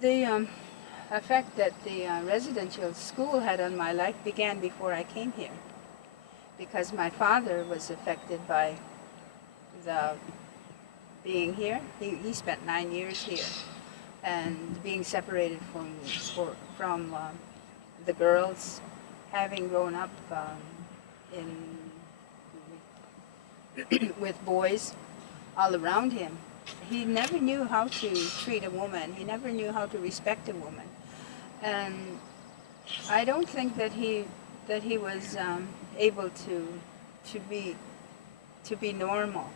The effect that the residential school had on my life began before I came here, because my father was affected by the being here. He spent 9 years here, and being separated from the girls, having grown up in with boys all around him. He never knew how to treat a woman. He never knew how to respect a woman, and I don't think that he was able to be normal.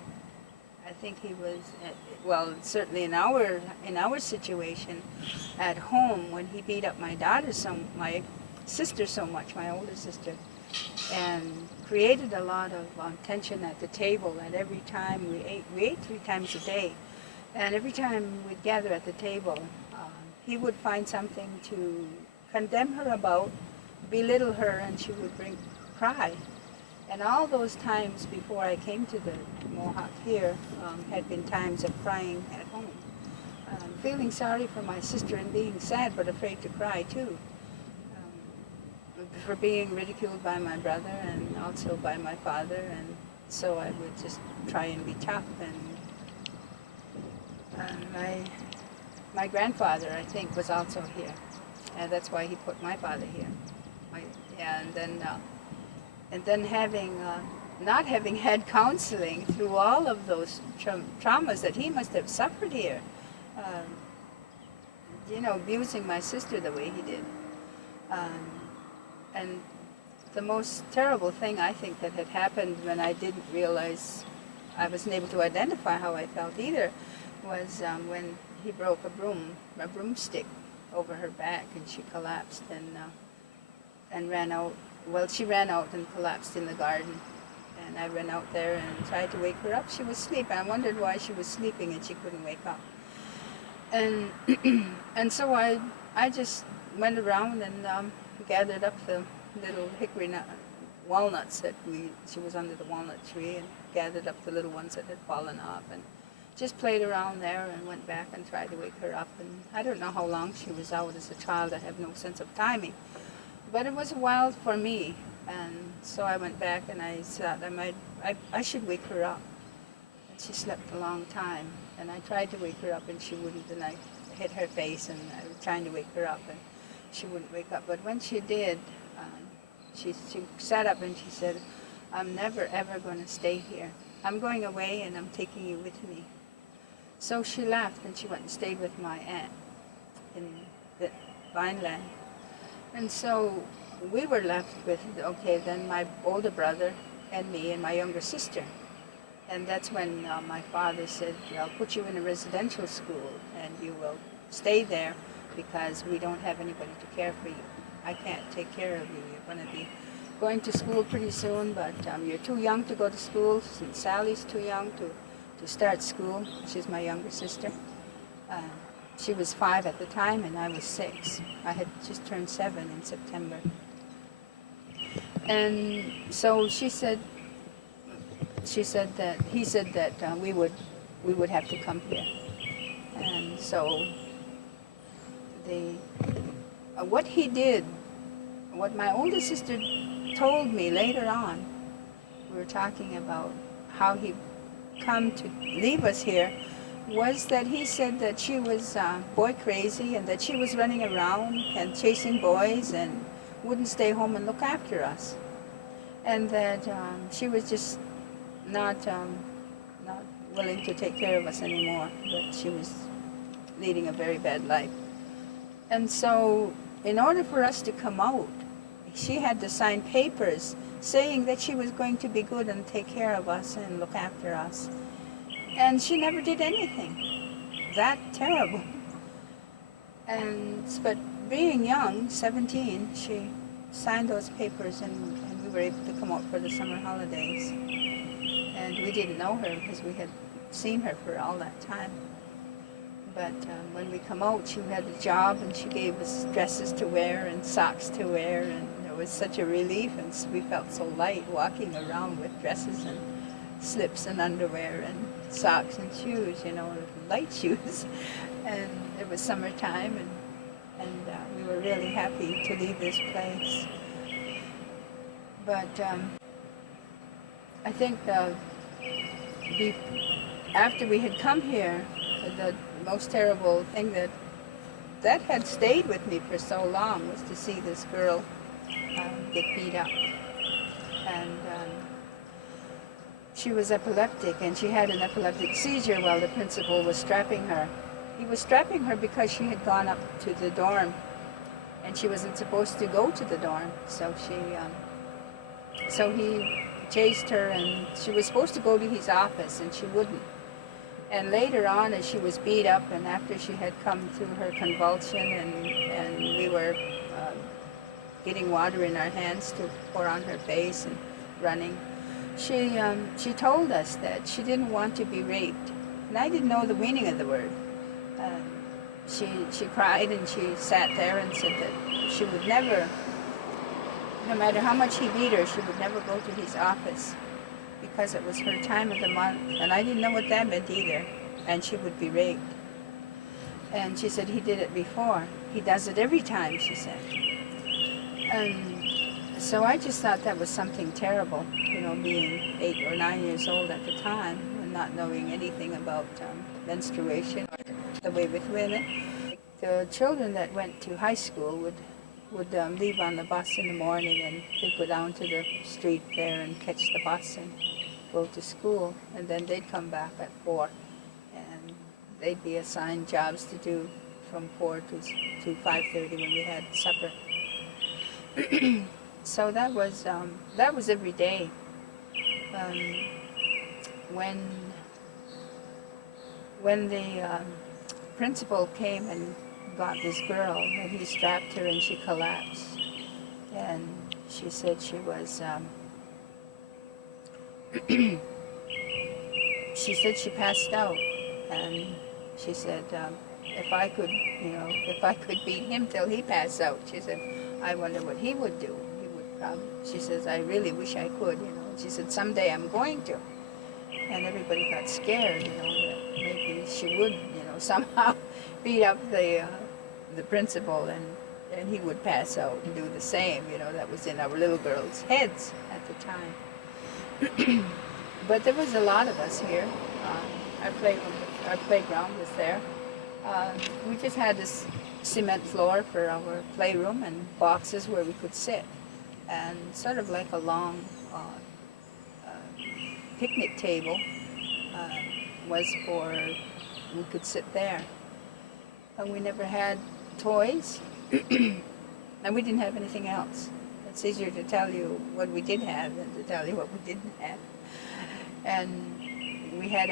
I think he was, well, certainly in our situation at home, when he beat up my sister so much, my older sister, and created a lot of tension at the table. And every time we ate 3 times a day, and every time we'd gather at the table, he would find something to condemn her about, belittle her, and she would cry. And all those times before I came to the Mohawk here had been times of crying at home. Feeling sorry for my sister and being sad but afraid to cry too. For being ridiculed by my brother and also by my father, and so I would just try and be tough. And my grandfather, I think, was also here, and that's why he put my father here. And then not having had counseling through all of those traumas that he must have suffered here, abusing my sister the way he did. And the most terrible thing, I think, that had happened when I didn't realize, I wasn't able to identify how I felt either, was when he broke a broomstick over her back, and she collapsed and ran out. Well, she ran out and collapsed in the garden, and I ran out there and tried to wake her up. She was asleep. I wondered why she was sleeping and she couldn't wake up. And and so I just went around and gathered up the little hickory walnuts she was under the walnut tree, and gathered up the little ones that had fallen off, and just played around there and went back and tried to wake her up. And I don't know how long she was out. As a child, I have no sense of timing. But it was a while for me, and so I went back and I thought I should wake her up. And she slept a long time, and I tried to wake her up, and she wouldn't, and I hit her face, and I was trying to wake her up, and she wouldn't wake up. But when she did, she sat up and she said, "I'm never ever going to stay here. I'm going away, and I'm taking you with me." So she left, and she went and stayed with my aunt in the Vineland. And so we were left with, okay, then my older brother and me and my younger sister. And that's when my father said, "I'll put you in a residential school, and you will stay there because we don't have anybody to care for you. I can't take care of you. You're going to be going to school pretty soon, but you're too young to go to school, since Sally's too young to start school." She's my younger sister. She was 5 at the time, and I was 6. I had just turned 7 in September. And so he said that we would have to come here. And so what he did, what my older sister told me later on, we were talking about how he come to leave us here, was that he said that she was boy crazy, and that she was running around and chasing boys and wouldn't stay home and look after us, and that she was just not willing to take care of us anymore, that she was leading a very bad life. And so in order for us to come out, she had to sign papers saying that she was going to be good and take care of us and look after us. And she never did anything. That terrible. But being young, 17, she signed those papers, and we were able to come out for the summer holidays. And we didn't know her because we had seen her for all that time. But when we come out, she had a job, and she gave us dresses to wear and socks to wear, and it was such a relief, and we felt so light walking around with dresses slips and underwear and socks and shoes, you know, light shoes. And it was summertime, and we were really happy to leave this place. But I think after we had come here, the most terrible thing that had stayed with me for so long was to see this girl get beat up. And she was epileptic, and she had an epileptic seizure while the principal was strapping her. He was strapping her because she had gone up to the dorm, and she wasn't supposed to go to the dorm. So he chased her, and she was supposed to go to his office, and she wouldn't. And later on, as she was beat up, and after she had come through her convulsion, and we were getting water in our hands to pour on her face and running, she told us that she didn't want to be raped. And I didn't know the meaning of the word. She cried, and she sat there and said that she would never, no matter how much he beat her, she would never go to his office because it was her time of the month. And I didn't know what that meant either. And she would be raped. And she said he did it before. He does it every time, she said. And so I just thought that was something terrible, you know, being 8 or 9 years old at the time and not knowing anything about menstruation or the way with women. The children that went to high school would leave on the bus in the morning, and they'd go down to the street there and catch the bus and go to school, and then they'd come back at 4, and they'd be assigned jobs to do from 4 to 5:30 when we had supper. So that was every day. When the principal came and got this girl, and he strapped her, and she collapsed, and she said she was she said she passed out, and she said if I could beat him till he passed out, she said, I wonder what he would do. He would probably, she says, I really wish I could, you know. She said, someday I'm going to. And everybody got scared, you know, that maybe she would, you know, somehow beat up the principal, and he would pass out and do the same, you know. That was in our little girls' heads at the time. But there was a lot of us here. Our playground was there. We just had this cement floor for our playroom and boxes where we could sit, and sort of like a long picnic table was for, we could sit there. And we never had toys, and we didn't have anything else. It's easier to tell you what we did have than to tell you what we didn't have. And we had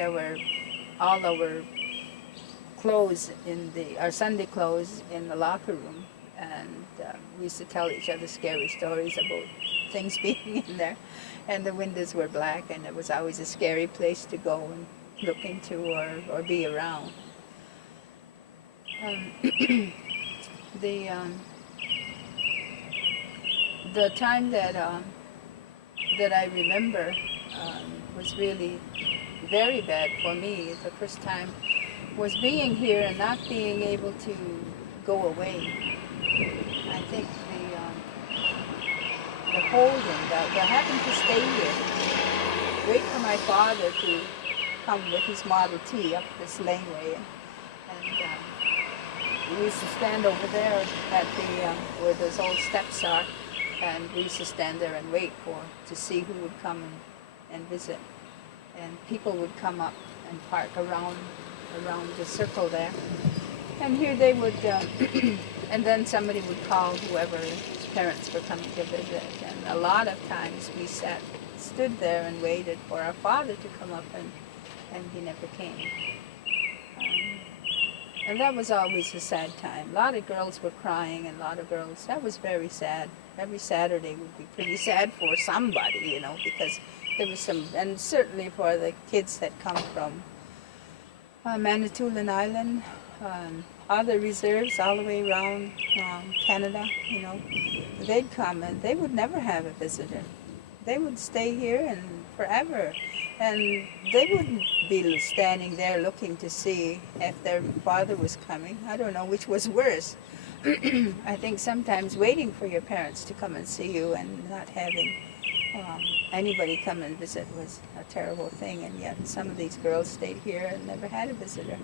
all our clothes our Sunday clothes in the locker room, and we used to tell each other scary stories about things being in there. And the windows were black, and it was always a scary place to go and look into or be around. The time that I remember was really very bad for me. The first time was being here and not being able to go away. I think the holding, the having to stay here, wait for my father to come with his Model T up this laneway, and we used to stand over there at where those old steps are, and we used to stand there and wait to see who would come and visit, and people would come up and park around the circle there, and here they would, and then somebody would call whoever's parents were coming to visit, and a lot of times we stood there and waited for our father to come up, and he never came. And that was always a sad time. A lot of girls were crying, and that was very sad. Every Saturday would be pretty sad for somebody, you know, because there was and certainly for the kids that come from Manitoulin Island, other reserves all the way around Canada, you know, they'd come and they would never have a visitor. They would stay here and forever. And they wouldn't be standing there looking to see if their father was coming. I don't know which was worse. I think sometimes waiting for your parents to come and see you and not having anybody come and visit was a terrible thing, and yet some of these girls stayed here and never had a visitor.